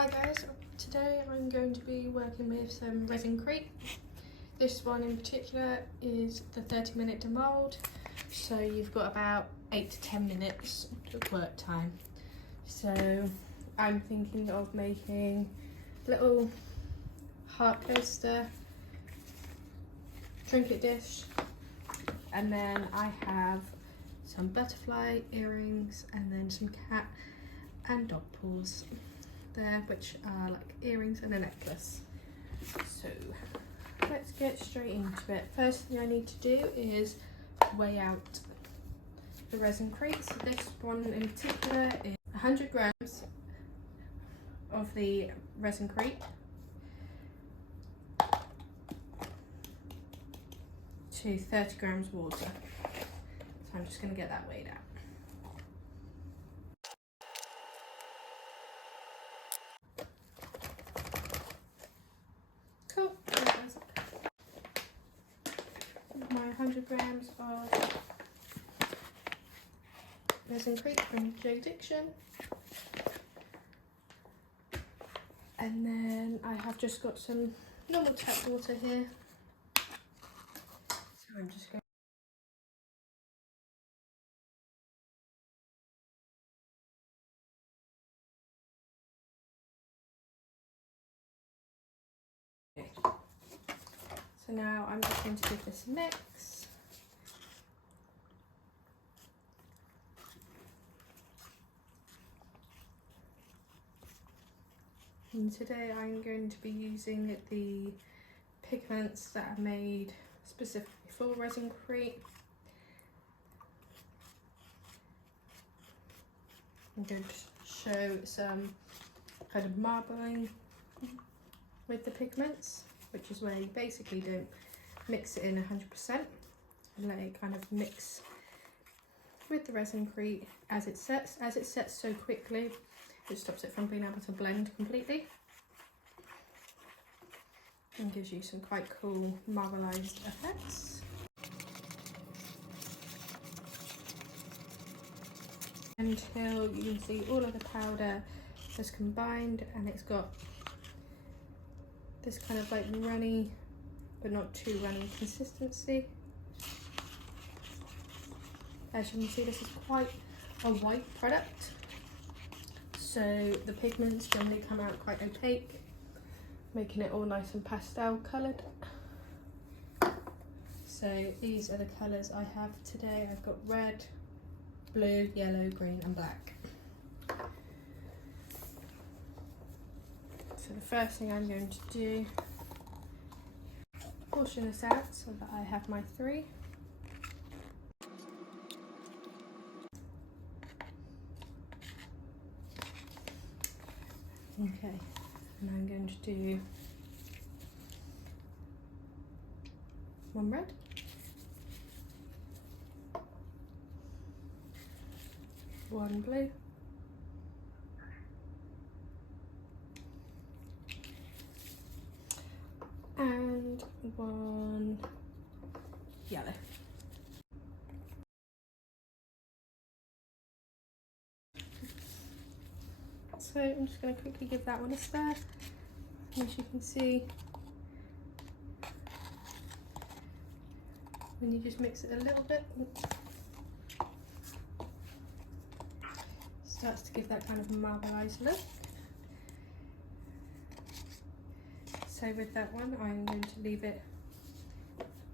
Hi guys, today I'm going to be working with some ResinCrete. This one in particular is the 30-minute demold, so you've got about 8 to 10 minutes of work time. So I'm thinking of making a little heart coaster, trinket dish, and then I have some butterfly earrings and then some cat and dog paws there, which are like earrings and a necklace. So let's get straight into it. First thing I need to do is weigh out the ResinCrete. So this one in particular is 100 grams of the ResinCrete to 30 grams water. So I'm just going to get that weighed out. Cool. My 100 grams of ResinCrete from Diction. And then I have just got some normal tap water here. So I'm just going So now I'm just going to give this a mix. And today I'm going to be using the pigments that are made specifically for ResinCrete. I'm going to show some kind of marbling with the pigments, which is where you basically don't mix it in 100% and let it kind of mix with the ResinCrete as it sets. As it sets so quickly, it stops it from being able to blend completely and gives you some quite cool marbleized effects. Until you can see all of the powder has combined and it's got this kind of like runny but not too runny consistency. As you can see, this is quite a white product, so the pigments generally come out quite opaque, making it all nice and pastel coloured. So these are the colours I have today. I've got red, blue, yellow, green and black. So the first thing I'm going to do, portion this out so that I have my 3. Okay, and I'm going to do 1 red, 1 blue, and 1 yellow. So I'm just going to quickly give that one a stir. As you can see, when you just mix it a little bit, it starts to give that kind of marbleized look. So with that one, I'm going to leave it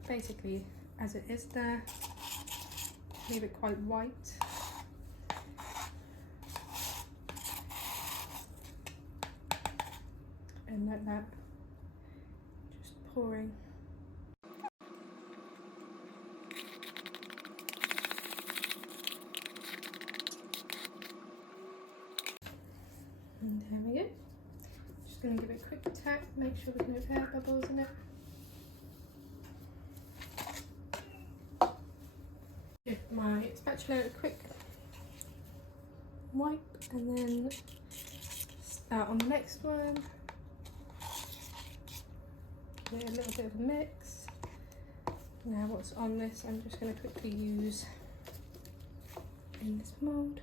basically as it is there, leave it quite white. And let that just pouring. And there we go. Just going to give it a quick tap, make sure there's no air bubbles in it. Give my spatula a quick wipe and then start on the next one. Give it a little bit of a mix. Now what's on this I'm just going to quickly use in this mould.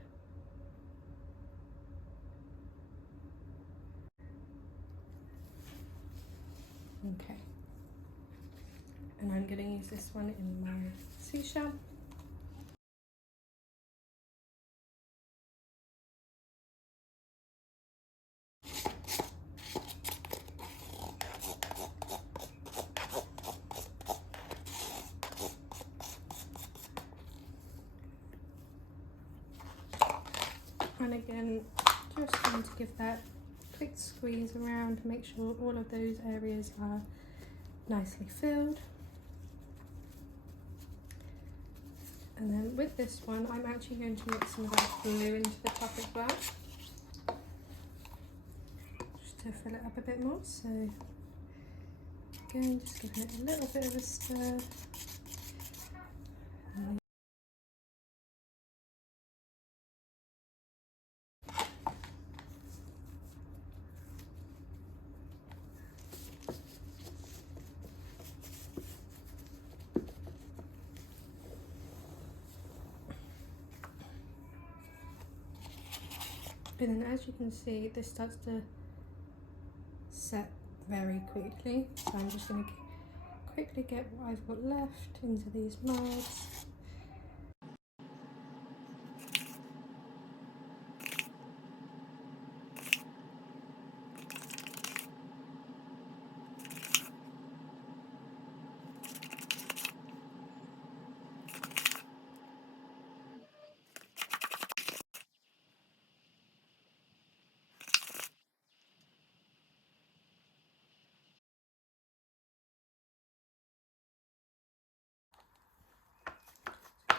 Okay. And I'm going to use this one in my seashell. And again, just going to give that quick squeeze around to make sure all of those areas are nicely filled. And then with this one, I'm actually going to mix some of that glue into the top as well, just to fill it up a bit more. So again, just giving it a little bit of a stir. And then as you can see, this starts to set very quickly. So I'm just going to quickly get what I've got left into these molds.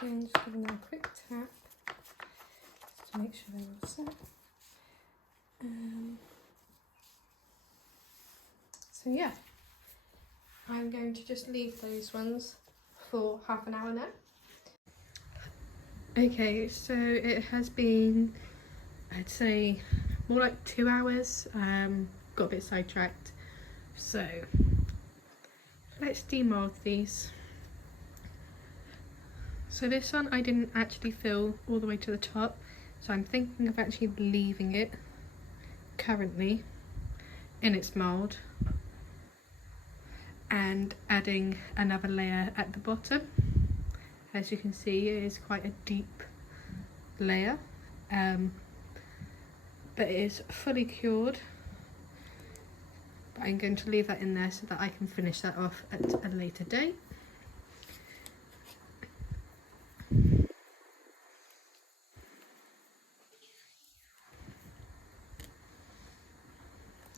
Again, just giving them a quick tap just to make sure they're all set. So yeah, I'm going to just leave those ones for half an hour now. Okay, so it has been, I'd say, more like 2 hours. Got a bit sidetracked. So let's demold these. So this one I didn't actually fill all the way to the top, so I'm thinking of actually leaving it currently in its mould and adding another layer at the bottom. As you can see, it is quite a deep layer, but it is fully cured. But I'm going to leave that in there so that I can finish that off at a later date.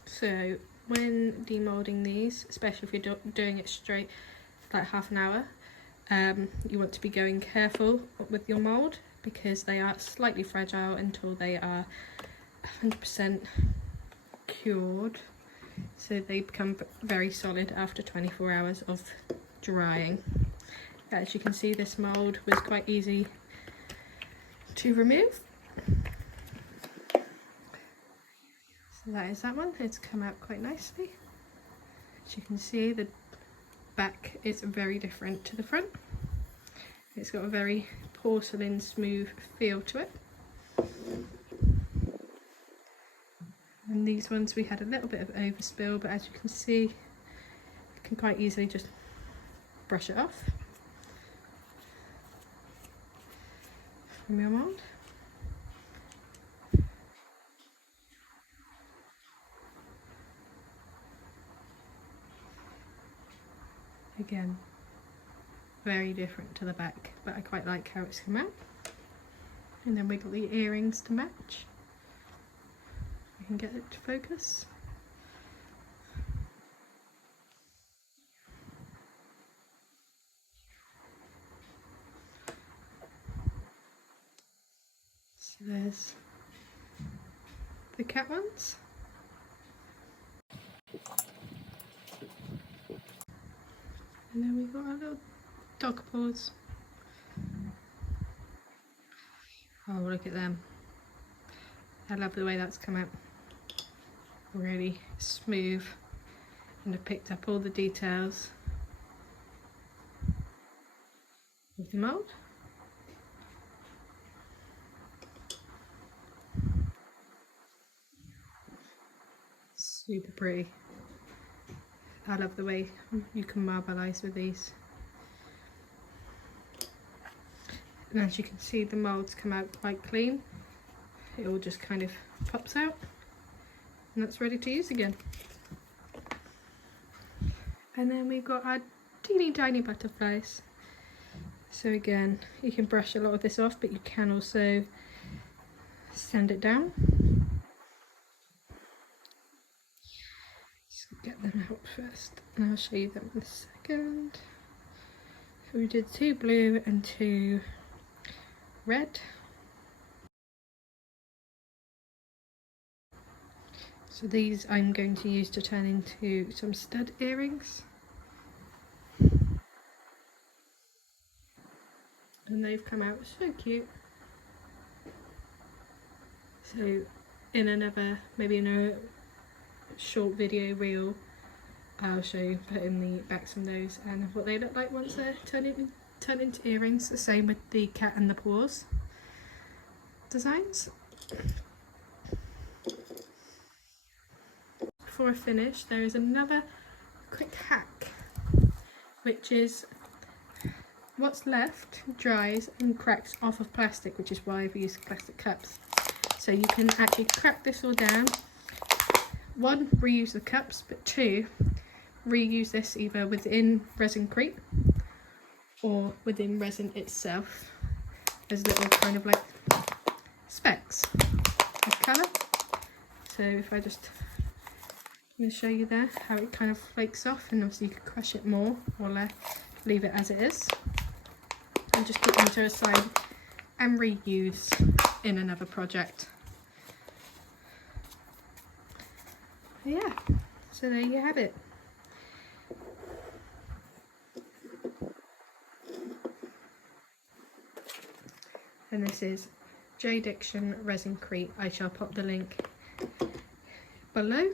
So when demoulding these, especially if you're doing it straight for like half an hour, you want to be going careful with your mould because they are slightly fragile until they are 100% cured. So they become very solid after 24 hours of drying. As you can see, this mould was quite easy to remove. So that is that one. It's come out quite nicely. As you can see, the back is very different to the front. It's got a very porcelain smooth feel to it. And these ones we had a little bit of overspill, but as you can see, you can quite easily just brush it off from your mould. Again, very different to the back, but I quite like how it's come out. And then we got the earrings to match. We can get it to focus. So there's the cat ones. And then we've got our little dog paws. Oh, look at them. I love the way that's come out. Really smooth, and I've picked up all the details of the mould. Super pretty. I love the way you can marbalise with these. And as you can see, the moulds come out quite clean. It all just kind of pops out, and that's ready to use again. And then we've got our teeny tiny butterflies. So again, you can brush a lot of this off, but you can also sand it down. So get them out first, and I'll show you them in a second. So we did 2 blue and 2 red. So these I'm going to use to turn into some stud earrings. And they've come out so cute. So in another, maybe in a short video reel, I'll show you putting the backs on those and what they look like once they're turned into earrings. The same with the cat and the paws designs. Before I finish, there is another quick hack, which is what's left dries and cracks off of plastic, which is why I've used plastic cups. So you can actually crack this all down. 1, reuse the cups, but 2, reuse this either within ResinCrete or within resin itself as little kind of like specks of colour. So if I just, I'm going to show you there how it kind of flakes off, and obviously you could crush it more or leave it as it is, and just keep them to a side and reuse in another project. Yeah, so there you have it. And this is J Diction ResinCrete. I shall pop the link below.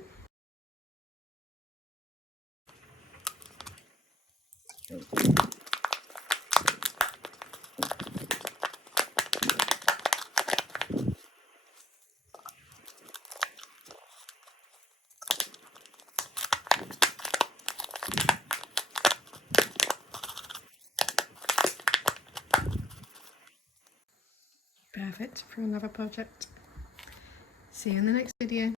Perfect for another project. See you in the next video.